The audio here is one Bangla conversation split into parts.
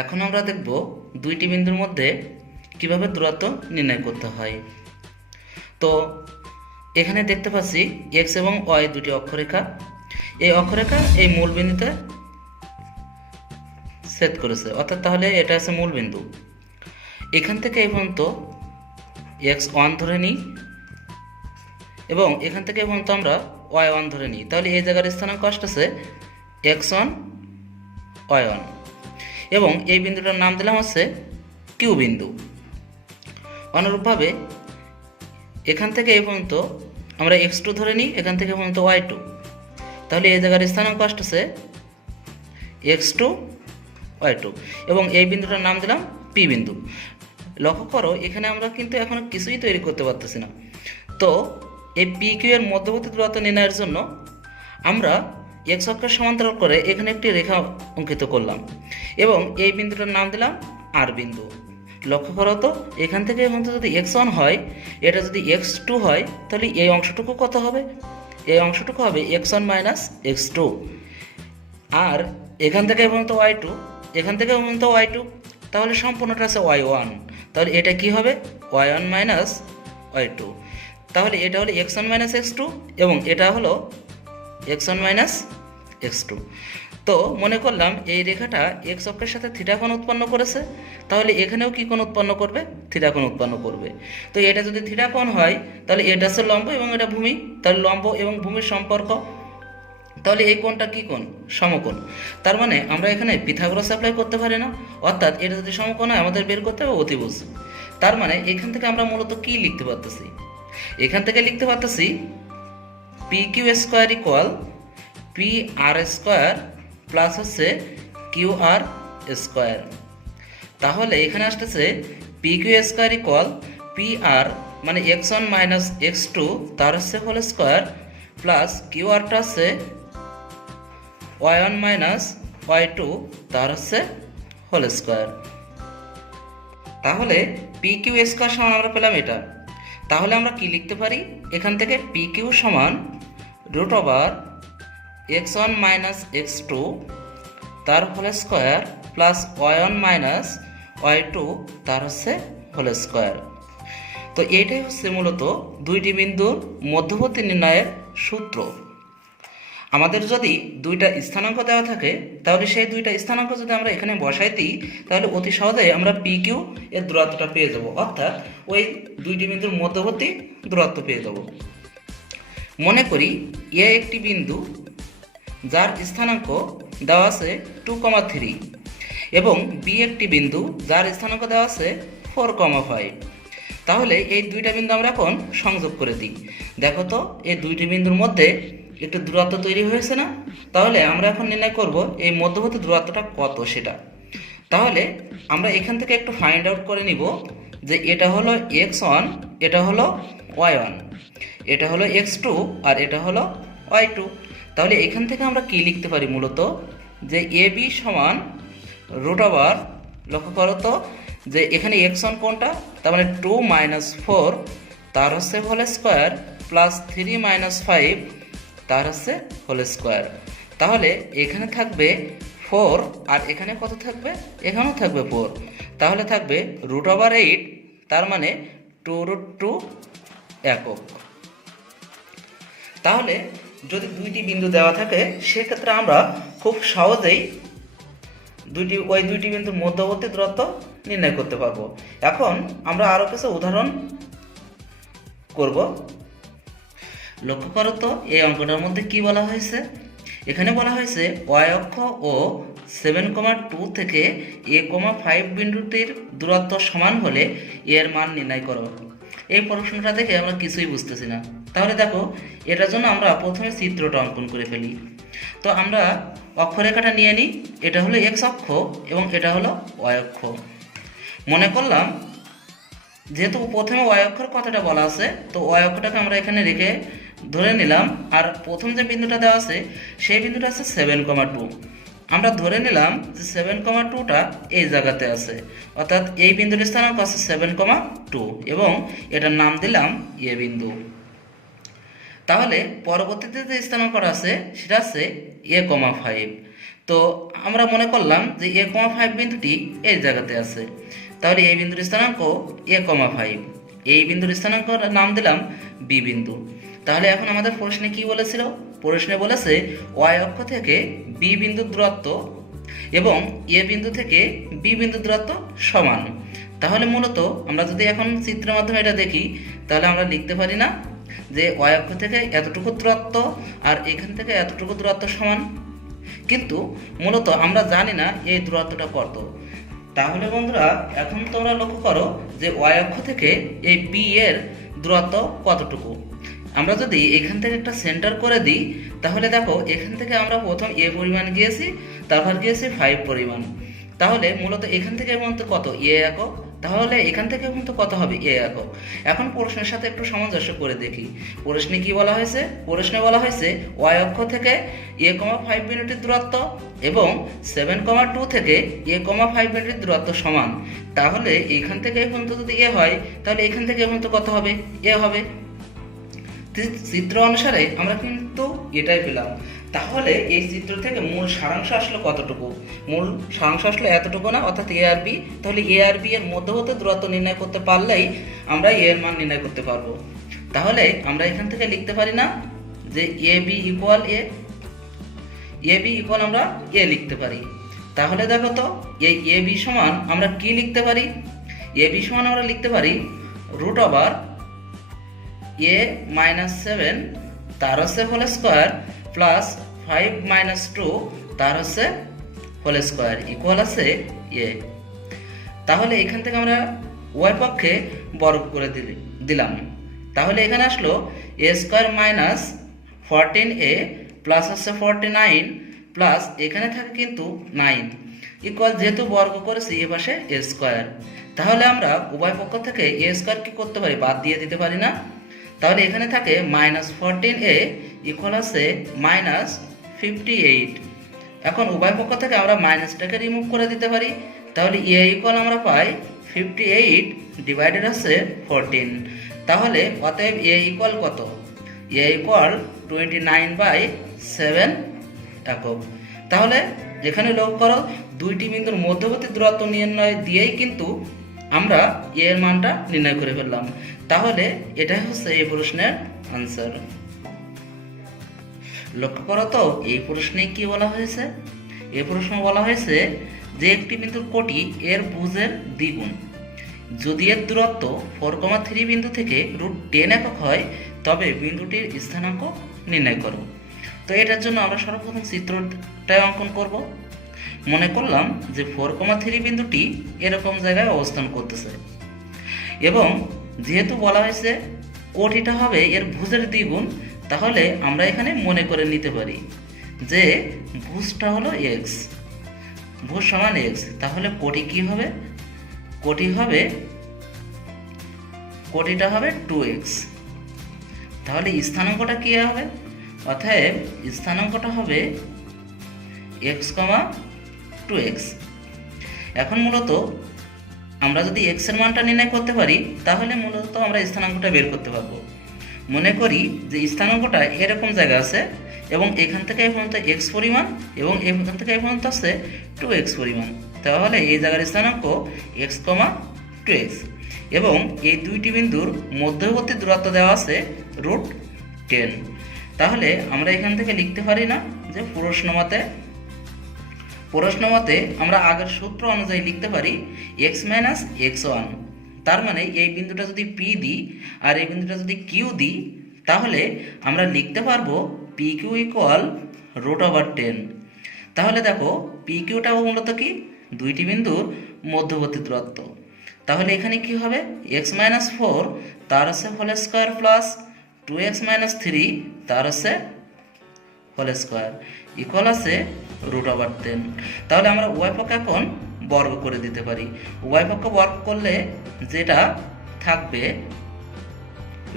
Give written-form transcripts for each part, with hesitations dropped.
এখন আমরা দেখব দুইটি বিন্দুর মধ্যে কিভাবে দূরত্ব নির্ণয় করতে হয়। তো এখানে দেখতে পাচ্ছি x এবং y দুটি অক্ষরেখা। এই অক্ষরেখা এই মূল বিন্দুতে ছেদ করেছে, অর্থাৎ তাহলে এটা আছে মূল বিন্দু। এখান থেকে এই পর্যন্ত x1 ধরে নিই এবং এখান থেকে এই পর্যন্ত আমরা y1 ধরে নিই। তাহলে এই জায়গার স্থানাঙ্ক আসতেছে x1 y1 এবং এই বিন্দুটার নাম দিলাম হচ্ছে কিউ বিন্দু। অনুরূপভাবে এখান থেকে এই পর্যন্ত আমরা x2 ধরে নিই, এখান থেকে পর্যন্ত y2, তাহলে এই জায়গার স্থানাঙ্ক আসতেছে x2 y2 এবং এই বিন্দুটার নাম দিলাম পি বিন্দু। লক্ষ্য করো এখানে আমরা কিন্তু এখনো কিছুই তৈরি করতে পারতেছি না। তো এই পি কিউ এর মধ্যবর্তী দূরত্ব নির্ণয়ের জন্য আমরা এক্স অক্ষের সমান্তরাল করে এখানে একটি রেখা অঙ্কিত করলাম এবং এই বিন্দুটার নাম দিলাম আর বিন্দু। লক্ষ্য করো তো এখান থেকে যদি x1 হয়, এটা যদি x2 হয়, তাহলে এই অংশটুকু কত হবে? এই অংশটুকু হবে x1 মাইনাস x2। আর এখান থেকে পর্যন্ত y2, এখান থেকে পর্যন্ত y2, তাহলে সম্পূর্ণটা আছে y1, তাহলে এটা কি হবে? y1 minus y2। তাহলে এটা হলো x1 মাইনাস x2 এবং এটা হলো x1 মাইনাস x2। তো মনে করলাম এই রেখাটা x অক্ষের সাথে থিটা কোণ উৎপন্ন করেছে, তাহলে এখানেও কি কোণ উৎপন্ন করবে? থিটা কোণ উৎপন্ন করবে। তো এটা যদি থিটা কোণ হয়, তাহলে এটা হচ্ছে লম্ব এবং এটা ভূমি, তাহলে লম্ব এবং ভূমির সম্পর্ক, তাহলে এই কোণটা কি কোণ? সমকোণ। তার মানে আমরা এখানে পিথাগোরাস অ্যাপ্লাই করতে পারি না, অর্থাৎ এটা যদি সমকোণ হয় আমাদের বের করতে হবে অতিভুজ। তার মানে এখান থেকে আমরা মূলত কি লিখতে পারতেছি? এখান থেকে লিখতে পারতেছি P Q square equal P R square plus হচ্ছে কিউ আর স্কোয়ার। তাহলে এখানে আসতেছে P Q square equal P R মানে x1 মাইনাস x2 তার হচ্ছে হোল স্কোয়ার প্লাস কিউ আরটা হচ্ছে y1 মাইনাস y2 তার হচ্ছে হোল স্কোয়ার। তাহলে পি কিউ স্কোয়ার সমান আমরা পেলাম এটা। তাহলে আমরা কি লিখতে পারি? এখান থেকে পি কিউ সমান root over x1 minus x2 তার whole square plus y1 minus y2 তার হচ্ছে হোল স্কোয়ার। তো এইটাই হচ্ছে মূলত দুইটি বিন্দুর মধ্যবর্তী নির্ণয়ের সূত্র। আমাদের যদি দুইটা স্থানাঙ্ক দেওয়া থাকে, তাহলে সেই দুইটা স্থানাঙ্ক যদি আমরা এখানে বসাই দিই, তাহলে অতি সহজেই আমরা পি কিউ এর দূরত্বটা পেয়ে যাব, অর্থাৎ ওই দুইটি বিন্দুর মধ্যবর্তী দূরত্ব পেয়ে যাব। মনে করি এ একটি বিন্দু যার স্থানাঙ্ক দেওয়া আছে 2,3 এবং বি একটি বিন্দু যার স্থানাঙ্ক দেওয়া আছে 4,5। তাহলে এই দুইটা বিন্দু আমরা এখন সংযোগ করে দিই। দেখো তো এই দুইটি বিন্দুর মধ্যে একটু দূরত্ব তৈরি হয়েছে না? তাহলে আমরা এখন নির্ণয় করব এই মধ্যবর্তী দূরত্বটা কত সেটা। তাহলে আমরা এখান থেকে একটু ফাইন্ড আউট করে নিব যে এটা হলো x1, এটা হলো y1, এটা হলো x2 আর এটা হলো y2। তাহলে এখান থেকে আমরা কি লিখতে পারি? মূলত যে এ বি সমান রুট ওভার, লক্ষ্য করো তো যে এখানে x1 কোনটা, তার মানে 2 মাইনাস 4 তার হচ্ছে হোল স্কোয়ার প্লাস 3 মাইনাস 5 তার হচ্ছে হোল স্কোয়ার। তাহলে এখানে থাকবে 4 আর এখানে কত থাকবে? এখানেও থাকবে 4, তাহলে থাকবে রুট ওভার 8, তার মানে 2√2 একক। তাহলে যদি দুইটি বিন্দু দেওয়া থাকে সেক্ষেত্রে আমরা খুব সহজেই ওই দুইটি বিন্দুর মধ্যবর্তী দূরত্ব নির্ণয় করতে পারবো। এখন আমরা আরও কিছু উদাহরণ করব। লক্ষ্য করো তো এই অঙ্কটার মধ্যে কি বলা হয়েছে? এখানে বলা হয়েছে y অক্ষ ও 7,2 থেকে a,5 বিন্দুটির দূরত্ব সমান হলে এর মান নির্ণয় করো। এই প্রশ্নটা দেখে আমরা কিছুই বুঝতেছি না। তাহলে দেখো এটার জন্য আমরা প্রথমে চিত্রটা অঙ্কন করে ফেলি। তো আমরা অক্ষরেখাটা নিয়ে নিই, এটা হলো x অক্ষ এবং এটা হলো y অক্ষ। মনে করলাম যেহেতু প্রথমে y অক্ষের কথাটা বলা আছে, তো y অক্ষটাকে আমরা এখানে রেখে ধরে নিলাম। আর প্রথম যে বিন্দুটা দেওয়া আছে সেই বিন্দুটা আছে 7,2। আমরা ধরে নিলাম যে 7,2টা এই জায়গাতে আছে, অর্থাৎ এই বিন্দুর স্থানাঙ্ক আছে 7,2 এবং এটার নাম দিলাম এ বিন্দু। তাহলে পরবর্তীতে যে স্থানাঙ্কটা আছে সেটা আছে a,5। তো আমরা মনে করলাম যে a,5 বিন্দুটি এই জায়গাতে আছে, তাহলে এই বিন্দুর স্থানাঙ্ক a,5, এই বিন্দুর স্থানাঙ্ক নাম দিলাম b বিন্দু। তাহলে এখন আমাদের প্রশ্নে কি বলেছিল? প্রশ্নে বলেছে y অক্ষ থেকে b বিন্দুর দূরত্ব এবং a বিন্দু থেকে b বিন্দুর দূরত্ব সমান। তাহলে মূলত আমরা যদি এখন চিত্রের মাধ্যমে এটা দেখি, তাহলে আমরা লিখতে পারি না যে y অক্ষ থেকে এতটুকু দূরত্ব আর এখান থেকে এতটুকু দূরত্ব সমান, কিন্তু মূলত আমরা জানি না এই দূরত্বটা কত। তাহলে বন্ধুরা এখন তোমরা লক্ষ্য করো যে y অক্ষ থেকে এই b এর দূরত্ব কতটুকু। আমরা যদি এখান থেকে একটা সেন্টার করে দিই, তাহলে দেখো এখান থেকে আমরা প্রথম a পরিমাণ গিয়েছি, তারপর গিয়েছি 5 পরিমাণ। তাহলে মূলত এখান থেকে পর্যন্ত কত? a একক। তাহলে এখান থেকে পর্যন্ত কত হবে? a একক। এখন প্রশ্নের সাথে একটু সামঞ্জস্য করে দেখি। প্রশ্নে কি বলা হয়েছে? প্রশ্নে বলা হয়েছে y অক্ষ থেকে a,5 বিন্দুটির দূরত্ব এবং 7,2 থেকে a,5 বিন্দুটির দূরত্ব সমান। তাহলে এখান থেকে পর্যন্ত যদি a হয়, তাহলে এখান থেকে পর্যন্ত কত হবে? a হবে। চিত্র অনুসারে আমরা কিন্তু এটাই পেলাম। তাহলে এই চিত্র থেকে মূল সারাংশ আসলো কতটুকু? মূল সারাংশ আসলো এতটুকু না, অর্থাৎ এ আর বি। তাহলে এ আর বি এর মধ্যবর্তী দূরত্ব নির্ণয় করতে পারলেই আমরা এ এর মান নির্ণয় করতে পারবো। তাহলে আমরা এখান থেকে লিখতে পারি না যে A B equal A, A B equal আমরা এ লিখতে পারি। তাহলে দেখো তো এই এ বি সমান আমরা কি লিখতে পারি? এ বি সমান আমরা লিখতে পারি রুট ওভার a-7 তার হচ্ছে হোল স্কোয়ার প্লাস 5 - 2 তার হচ্ছে হোল স্কোয়ার ইকুয়াল আছে a। তাহলে এখান থেকে আমরা y পক্ষে বর্গ করে দিলাম। তাহলে এখানে আসলো a square minus 14a plus হচ্ছে 49 প্লাস এখানে থাকে কিন্তু 9 ইকুয়াল, যেহেতু বর্গ করেছি এ পাশে a স্কোয়ার। তাহলে আমরা উভয় পক্ষ থেকে a স্কোয়ার কি করতে পারি? বাদ দিয়ে দিতে পারি না। তাহলে এখানে থাকে -14a ইকুয়াল আছে -58। এখন উভয় পক্ষ থেকে আমরা মাইনাসটাকে রিমুভ করে দিতে পারি। তাহলে a ইকুয়াল আমরা পাই 58 ডিভাইডেড আছে 14। তাহলে অতএব a ইকুয়াল কত? a ইকুয়াল 29/7 একক। তাহলে এখানে লক্ষ্য করো দুইটি বিন্দুর মধ্যবর্তী দূরত্ব নির্ণয় দিয়েই কিন্তু আমরা a এর মানটা নির্ণয় করে ফেললাম। তাহলে এটাই হচ্ছে এই প্রশ্নের আনসার। লক্ষ্য করো তো এই প্রশ্নে কি বলা হয়েছে? এই প্রশ্নে বলা হয়েছে যে একটি বিন্দুর কোটি এর ভুজের দ্বিগুণ যদি এর দূরত্ব 4,3 বিন্দু থেকে √10 একক হয়, তবে বিন্দুটির স্থানাঙ্ক নির্ণয় করো। তো এটার জন্য আমরা সর্বপ্রথম চিত্রটা অঙ্কন করব। মনে করলাম যে 4,3 বিন্দুটি এরকম জায়গায় অবস্থান করতেছে এবং যেহেতু বলা হয়েছে কোটিটা হবে এর ভুজের দ্বিগুণ, তাহলে আমরা এখানে মনে করে নিতে পারি যে ভুজটা হলো x, ভুজ সমান x। তাহলে কোটি কি হবে? কোটিটা হবে 2x। তাহলে স্থানাঙ্কটা কি হবে? অতএব স্থানাঙ্কটা হবে x, 2x। এখন মূলত আমরা যদি x এর মানটা নির্ণয় করতে পারি, তাহলে মূলত আমরা স্থানাঙ্কটা বের করতে পারবো। মনে করি যে স্থানাঙ্কটা এরকম জায়গা আছে এবং এখান থেকে এই পর্যন্ত x পরিমাণ এবং এখান থেকে এই পর্যন্ত আছে 2x পরিমাণ। তাহলে এই জায়গার স্থানাঙ্ক x, 2x এবং এই দুইটি বিন্দুর মধ্যবর্তী দূরত্ব দেওয়া আছে √10। তাহলে আমরা এখান থেকে লিখতে পারি না যে প্রশ্ন মতে আমরা আগের সূত্র অনুযায়ী লিখতে পারি x - x1। তার মানে এই বিন্দুটা যদি p দিই আর এই বিন্দুটা যদি q দিই, তাহলে আমরা লিখতে পারবো pq ইকুয়াল √10। তাহলে দেখো pqটাও মূলত কি? দুইটি বিন্দুর মধ্যবর্তী দূরত্ব। তাহলে এখানে কি হবে? x - 4 তার হচ্ছে হোল স্কোয়ার প্লাস 2x - 3 তার হচ্ছে হোল স্কোয়ার ইকুয়াল আছে √10। তাহলে আমরা উভয় পক্ষ এখন বর্গ করে দিতে পারি। উভয় পক্ষ বর্গ করলে যেটা থাকবে,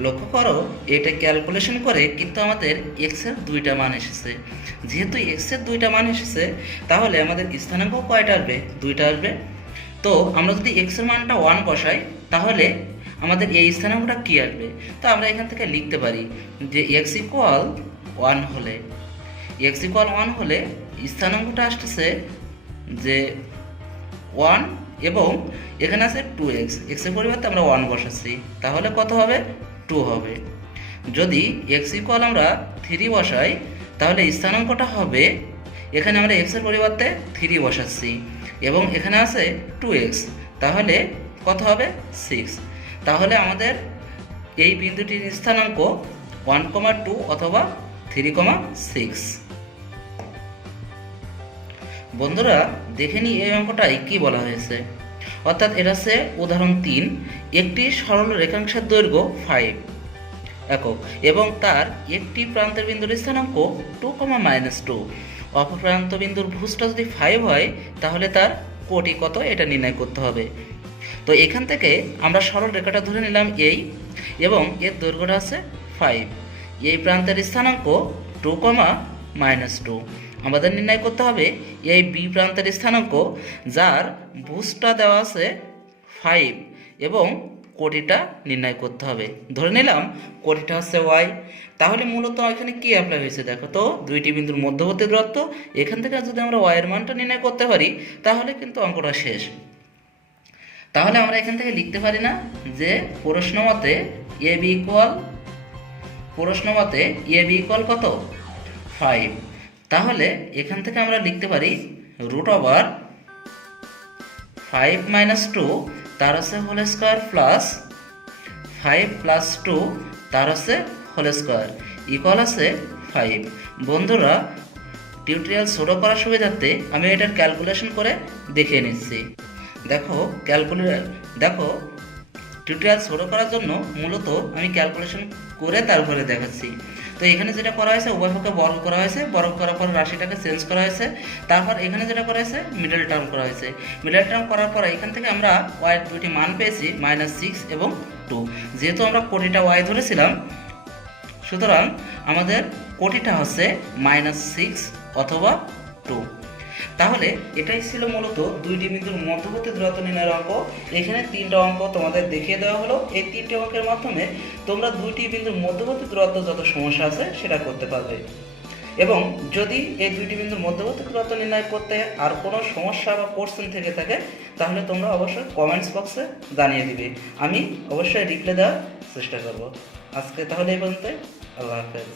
লক্ষ্য করো এটা ক্যালকুলেশন করে কিন্তু আমাদের x এর দুইটা মান এসেছে। যেহেতু x এর দুইটা মান এসেছে, তাহলে আমাদের স্থানাঙ্ক কয়টা আসবে? দুইটা আসবে। তো আমরা যদি x এর মানটা 1 বসাই, তাহলে আমাদের এই স্থানাঙ্কটা কি আসবে? তো আমরা এখান থেকে লিখতে পারি যে x ইকুয়াল 1 হলে এক্স ইকুয়াল 1 হলে স্থানাঙ্কটা আসতেছে যে 1 এবং এখানে আছে 2x, এক্সের পরিবর্তে আমরা 1 বসাচ্ছি, তাহলে কত হবে 2 হবে। যদি এক্স ইকুয়াল আমরা 3 বসাই তাহলে স্থানাঙ্কটা হবে, এখানে আমরা এক্সের পরিবর্তে 3 বসাচ্ছি এবং এখানে আছে 2x, তাহলে কত হবে 6। তাহলে আমাদের এই বিন্দুটির স্থানাঙ্ক 1,2 অথবা 3,6। বন্ধুরা দেখে নিই এই অঙ্কটাই কি বলা হয়েছে। অর্থাৎ এটা হচ্ছে উদাহরণ 3, একটি সরল রেখাংশের দৈর্ঘ্য 5 একক এবং তার একটি প্রান্তের বিন্দুর স্থানাঙ্ক 2,-2, অপর প্রান্ত বিন্দুর ভুজটা যদি 5 হয় তাহলে তার কোটি কত এটা নির্ণয় করতে হবে। তো এখান থেকে আমরা সরল রেখাটা ধরে নিলাম এই, এবং এর দৈর্ঘ্যটা আছে 5, এই প্রান্তের স্থানাঙ্ক 2,-2। আমাদের নির্ণয় করতে হবে এই বি প্রান্তের স্থানাঙ্ক যার ভুজটা দেওয়া আছে 5 এবং কোটিটা নির্ণয় করতে হবে। ধরে নিলাম কোটিটা হচ্ছে ওয়াই। তাহলে মূলত এখানে কি অ্যাপ্লাই হয়েছে দেখো তো, দুইটি বিন্দুর মধ্যবর্তী দূরত্ব, এখান থেকে যদি আমরা ওয়াইয়ের মানটা নির্ণয় করতে পারি তাহলে কিন্তু অঙ্কটা শেষ। তাহলে আমরা এখান থেকে লিখতে পারি না যে প্রশ্ন মতে এ বি ইকুয়াল কত 5। তাহলে এখান থেকে আমরা লিখতে পারি √5 - 2 তার আছে হোল স্কোয়ার প্লাস 5 + 2 তার আছে হোল স্কোয়ার ইকুয়াল আছে 5। বন্ধুরা টিউটোরিয়াল ছোটো করার সুবিধার্থে আমি এটার ক্যালকুলেশন করে দেখিয়ে নিচ্ছি। দেখো টিউটোরিয়াল ছোটো করার জন্য মূলত আমি ক্যালকুলেশন করে তারপরে দেখাচ্ছি। তো এখানে যেটা করা হয়েছে উভয় পক্ষে বর্গ করা হয়েছে, বর্গ করার পর রাশিটাকে চেঞ্জ করা হয়েছে, তারপর এখানে যেটা করা হয়েছে মিডল টার্ম করা হয়েছে। মিডল টার্ম করার পর এখান থেকে আমরা ওয়াইয়ের দুটি মান পেয়েছি -6 এবং 2। যেহেতু আমরা কোটিটা ওয়াই ধরেছিলাম সুতরাং আমাদের কোটিটা হচ্ছে -6 অথবা 2। তাহলে এটাই ছিল মূলত দুইটি বিন্দুর মধ্যবর্তী দূরত্ব নির্ণয়ের অঙ্ক। এখানে 3টা অঙ্ক তোমাদের দেখিয়ে দেওয়া হলো। এই 3টে অঙ্কের মাধ্যমে তোমরা দুইটি বিন্দুর মধ্যবর্তী দূরত্ব যত সমস্যা আছে সেটা করতে পারবে। এবং যদি এই দুইটি বিন্দুর মধ্যবর্তী দূরত্ব নির্ণয় করতে আর কোনো সমস্যা বা কোশ্চেন থেকে থাকে তাহলে তোমরা অবশ্যই কমেন্টস বক্সে জানিয়ে দিবে, আমি অবশ্যই রিপ্লাই দেওয়ার চেষ্টা করব। আজকে তাহলে এই পর্যন্ত, আল্লাহ হাফেজ।